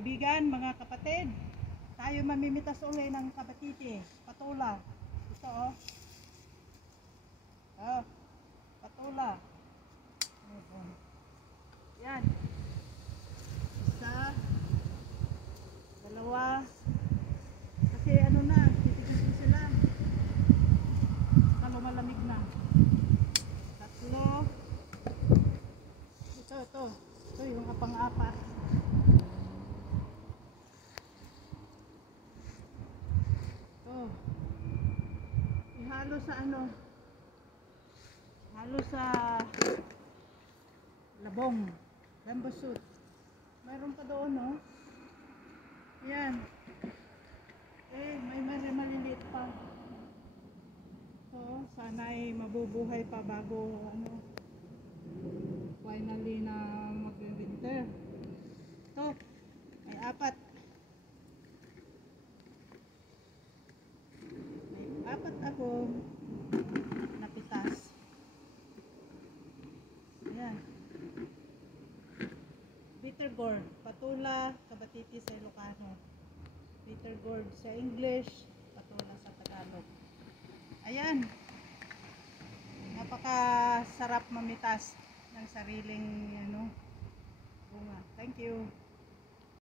kaibigan, mga kapatid, tayo mamimitas uli ng kabatiti, patula. Ito oh. Oh, patula. Yan. Isa, dalawa. Kasi ano na, titigil sila. Saka lumalamig na. Tatlo. Ito. Ito yung kapang-apat. Ihalo sa ano, halo sa labong, bamboo shoot. Mayroon pa doon, no? Yan. May maliliit pa. So, sana ay mabubuhay pa bago ano, finally na mag-winter. Ito, may apat. Apat ako napitas. Ayan. Bitter gourd, patula, kabatiti sa Ilocano. Bitter gourd sa English, patula sa Tagalog. Ayan. Napakasarap mamitas ng sariling ano, bunga. Thank you.